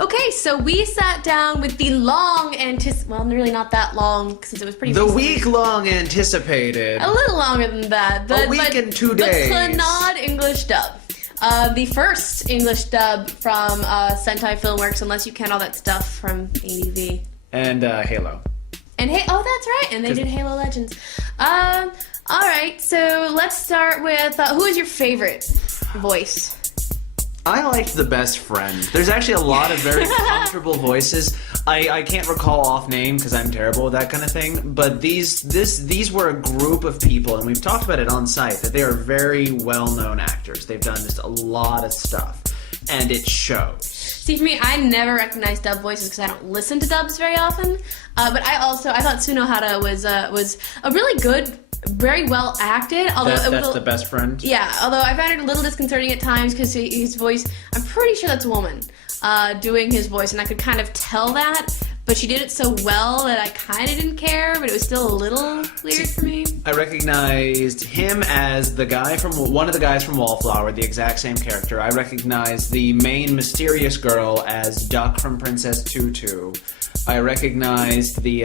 Okay, so we sat down with the well, really not that long, since it was pretty The recently. week-long anticipated. A little longer than that. A week and 2 days. The Clannad English dub. The first English dub from Sentai Filmworks, unless you count all that stuff from ADV. And Halo. And that's right, and they did Halo Legends. Alright, so let's start with, who is your favorite voice? I liked the best friend. There's actually a lot of very comfortable voices. I can't recall off name because I'm terrible with that kind of thing. But these were a group of people, and we've talked about it on site, that they are very well-known actors. They've done just a lot of stuff, and it shows. See, for me, I never recognize dub voices because I don't listen to dubs very often. But I thought Tsunohara was a really good, very well acted. Although That's the best friend? Yeah, although I found it a little disconcerting at times because his voice, I'm pretty sure that's a woman doing his voice, and I could kind of tell that. But she did it so well that I kind of didn't care, but it was still a little weird for me. I recognized him as one of the guys from Wallflower, the exact same character. I recognized the main mysterious girl as Duck from Princess Tutu. I recognized the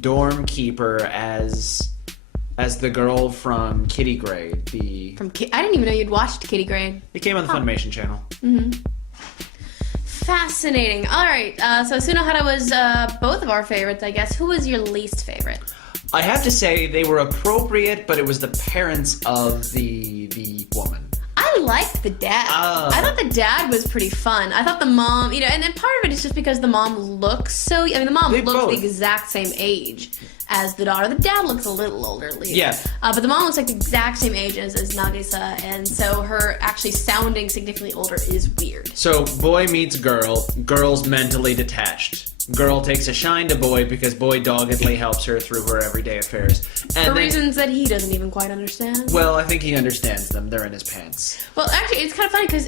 dorm keeper as the girl from Kitty Grade. I didn't even know you'd watched Kitty Grade. It came on the Funimation channel. Mm-hmm. Fascinating. All right, so Tsunohara was both of our favorites, I guess. Who was your least favorite? I have to say they were appropriate, but it was the parents of the woman. I liked the dad. I thought the dad was pretty fun. I thought the mom, and part of it is just because the mom looks the mom looks the exact same age as the daughter. The dad looks a little older, at least. Yeah. But the mom looks like the exact same age as Nagisa, and so her actually sounding significantly older is weird. So boy meets girl, girl's mentally detached. Girl takes a shine to boy because boy doggedly helps her through her everyday affairs. For reasons that he doesn't even quite understand. Well, I think he understands them. They're in his pants. Well, actually, it's kind of funny because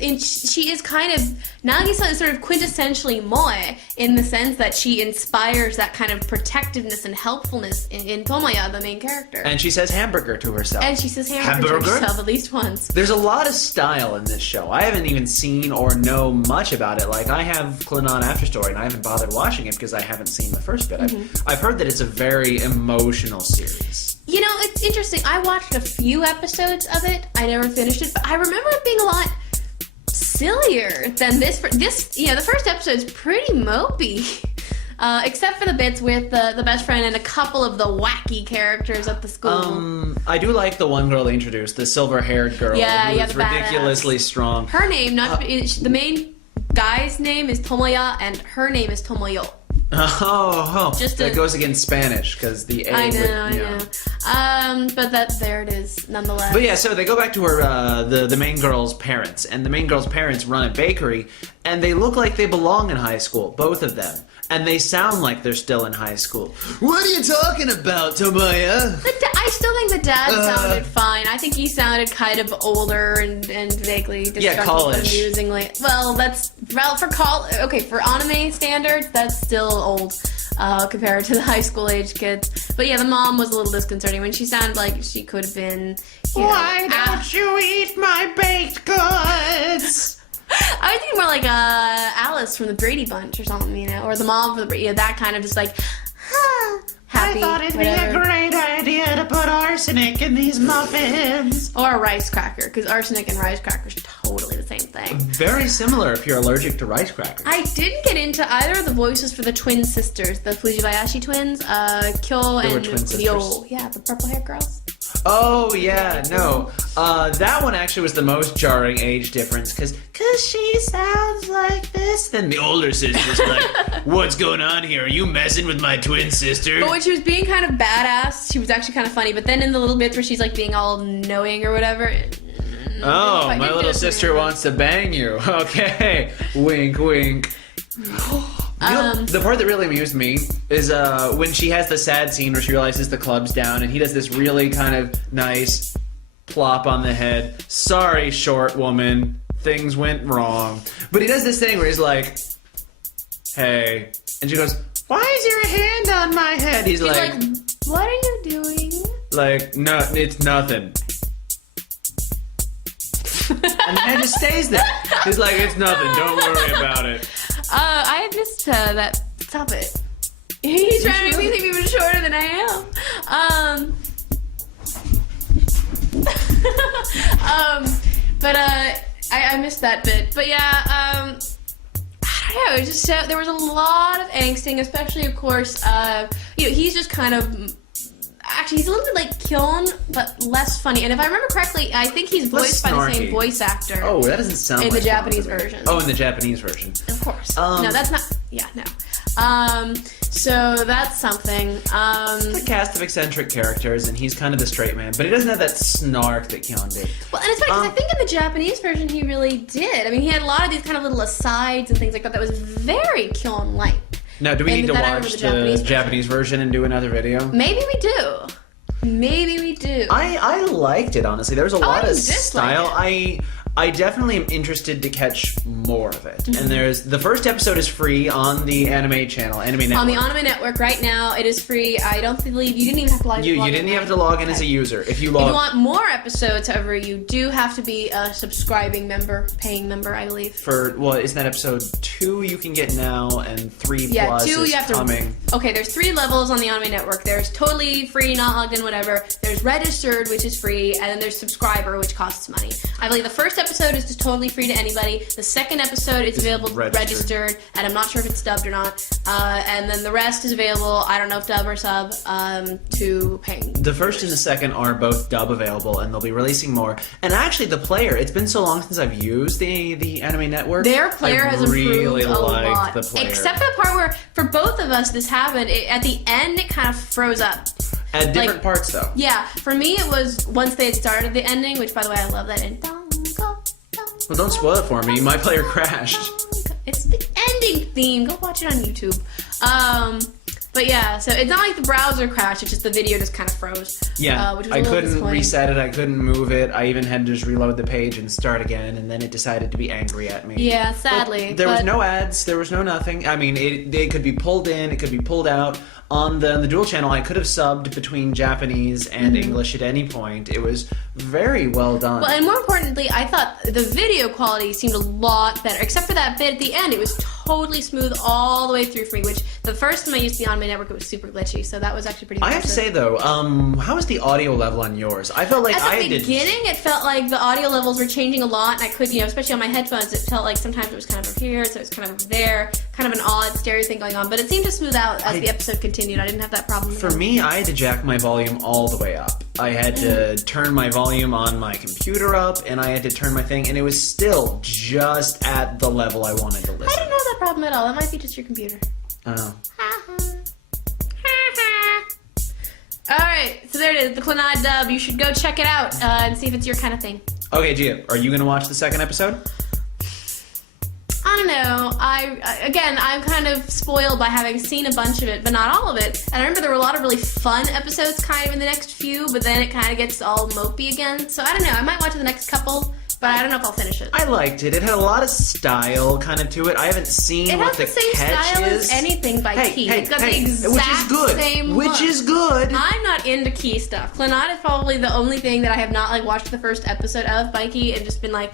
she is kind of... Nagisa is sort of quintessentially moe in the sense that she inspires that kind of protectiveness and helpfulness in Tomoya, the main character. And she says hamburger to herself. And she says hamburger to herself at least once. There's a lot of style in this show. I haven't even seen or know much about it. Like, I have Clannad After Story, and I haven't bothered watching it because I haven't seen the first bit. I've heard that it's a very emotional series. It's interesting. I watched a few episodes of it. I never finished it, but I remember it being a lot sillier than this. The first episode is pretty mopey. Except for the bits with the best friend and a couple of the wacky characters at the school. I do like the one girl they introduced, the silver-haired girl who is ridiculously strong. Her name, the main guy's name is Tomoya, and her name is Tomoyo. That goes against Spanish because the A. I know. But there it is, nonetheless. But yeah, so they go back to her, the main girl's parents, and the main girl's parents run a bakery, and they look like they belong in high school, both of them. And they sound like they're still in high school. What are you talking about, Tomoya? I still think the dad sounded fine. I think he sounded kind of older and vaguely disgruntled, amusingly. Well, for anime standards, that's still old compared to the high school age kids. But yeah, the mom was a little disconcerting when she sounded like she could have been. Why don't you eat my baked goods? I was thinking more like Alice from the Brady Bunch or something, or the mom from the Brady, that kind of just like, happy, I thought it'd be a great idea to put arsenic in these muffins. Or a rice cracker, because arsenic and rice crackers are totally the same thing. Very similar if you're allergic to rice crackers. I didn't get into either of the voices for the twin sisters, the Fujibayashi twins, Kyo and Ryo. Yeah, the purple-haired girls. Oh, yeah, no. That one actually was the most jarring age difference, because she sounds like this. Then the older sister's like, what's going on here? Are you messing with my twin sister? But when she was being kind of badass, she was actually kind of funny. But then in the little bits where she's like being all knowing or whatever... Oh, my little sister wants to bang you. Okay. Wink, wink. The part that really amused me is when she has the sad scene where she realizes the club's down and he does this really kind of nice plop on the head. Sorry, short woman. Things went wrong. But he does this thing where he's like, hey. And she goes, why is your hand on my head? He's like, what are you doing? Like, no, it's nothing. And then it just stays there. He's like, it's nothing, don't worry about it. I missed that. Stop it. He's trying to make me think even shorter than I am. But I missed that bit. But yeah, I don't know. It just there was a lot of angsting, especially of course. He's just kind of. Actually, he's a little bit like Kyon, but less funny. And if I remember correctly, I think he's voiced by the same voice actor. Oh, that doesn't sound in like the Japanese version. Oh, in the Japanese version. Of course. No, that's not. Yeah, no. So that's something. It's a cast of eccentric characters, and he's kind of the straight man, but he doesn't have that snark that Kyon did. Well, and it's funny because I think in the Japanese version he really did. I mean, he had a lot of these kind of little asides and things like that that was very Kyon-like. Now, do we need to watch the Japanese version and do another video? Maybe we do. Maybe we do. I liked it, honestly. There was a lot of style. I definitely am interested to catch more of it. Mm-hmm. And the first episode is free on the Anime channel, Anime Network. On the Anime Network right now, it is free. I don't believe you didn't even have to log in. You didn't even have to log in as a user. If you want more episodes, however, you do have to be a subscribing member, paying member, I believe. Isn't that episode 2 you can get now, and 3 plus 2 is coming? Okay, there's 3 levels on the Anime Network. There's totally free, not logged in, whatever. There's registered, which is free, and then there's subscriber, which costs money. I believe the first episode is just totally free to anybody. The second episode is available registered, and I'm not sure if it's dubbed or not. And then the rest is available, I don't know if dub or sub, to paying. The first and the second are both dub available, and they'll be releasing more. And actually, the player, it's been so long since I've used the Anime Network. Their player has improved a lot. The player. Except the part where, for both of us, this happened. At the end, it kind of froze up. At different parts, though. Yeah, for me, it was once they had started the ending, which, by the way, I love that ending. Well, don't spoil it for me. My player crashed. It's the ending theme. Go watch it on YouTube. But yeah, so it's not like the browser crashed. It's just the video just kind of froze. Yeah, which was I couldn't reset it. I couldn't move it. I even had to just reload the page and start again, and then it decided to be angry at me. Yeah, sadly. But there was no ads. There was no nothing. I mean, it could be pulled in. It could be pulled out. On the dual channel, I could have subbed between Japanese and English at any point. It was very well done. Well, and more importantly, I thought the video quality seemed a lot better. Except for that bit at the end, it was totally smooth all the way through for me, which the first time I used the Anime Network, it was super glitchy, so that was actually pretty impressive. I have to say, though, how was the audio level on yours? I felt like at the beginning, it felt like the audio levels were changing a lot, and I could, especially on my headphones, it felt like sometimes it was kind of over here, so it was kind of over there, kind of an odd stereo thing going on, but it seemed to smooth out as the episode continued. I didn't have that problem. For me, I had to jack my volume all the way up. I had to turn my volume on my computer up, and I had to turn my thing, and it was still just at the level I wanted to listen. I didn't have that problem at all. That might be just your computer. Oh. Alright, so there it is, the Clannad dub. You should go check it out and see if it's your kind of thing. Okay, Gia, are you going to watch the second episode? I don't know. I'm kind of spoiled by having seen a bunch of it, but not all of it. And I remember there were a lot of really fun episodes kind of in the next few, but then it kind of gets all mopey again. So I don't know. I might watch the next couple, but I don't know if I'll finish it. I liked it. It had a lot of style kind of to it. I haven't seen what the catch is. It has the same style as anything by Key. It's got the exact same look. Which is good. I'm not into Key stuff. Clannad is probably the only thing that I have not watched the first episode of by Key and just been like...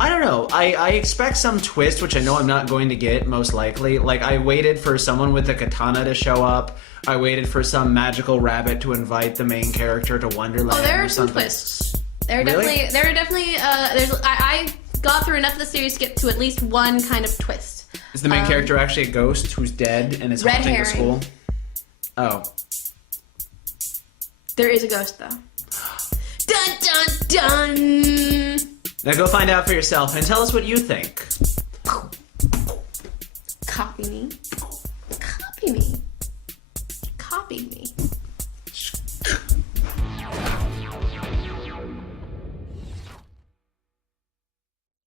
I don't know. I expect some twist, which I know I'm not going to get, most likely. Like, I waited for someone with a katana to show up. I waited for some magical rabbit to invite the main character to Wonderland. Oh, there are some twists. There are definitely, I got through enough of the series to get to at least one kind of twist. Is the main character actually a ghost who's dead and is haunting the school? Oh. There is a ghost, though. Dun, dun, dun! Now go find out for yourself and tell us what you think. Copy me. Copy me. Copy me.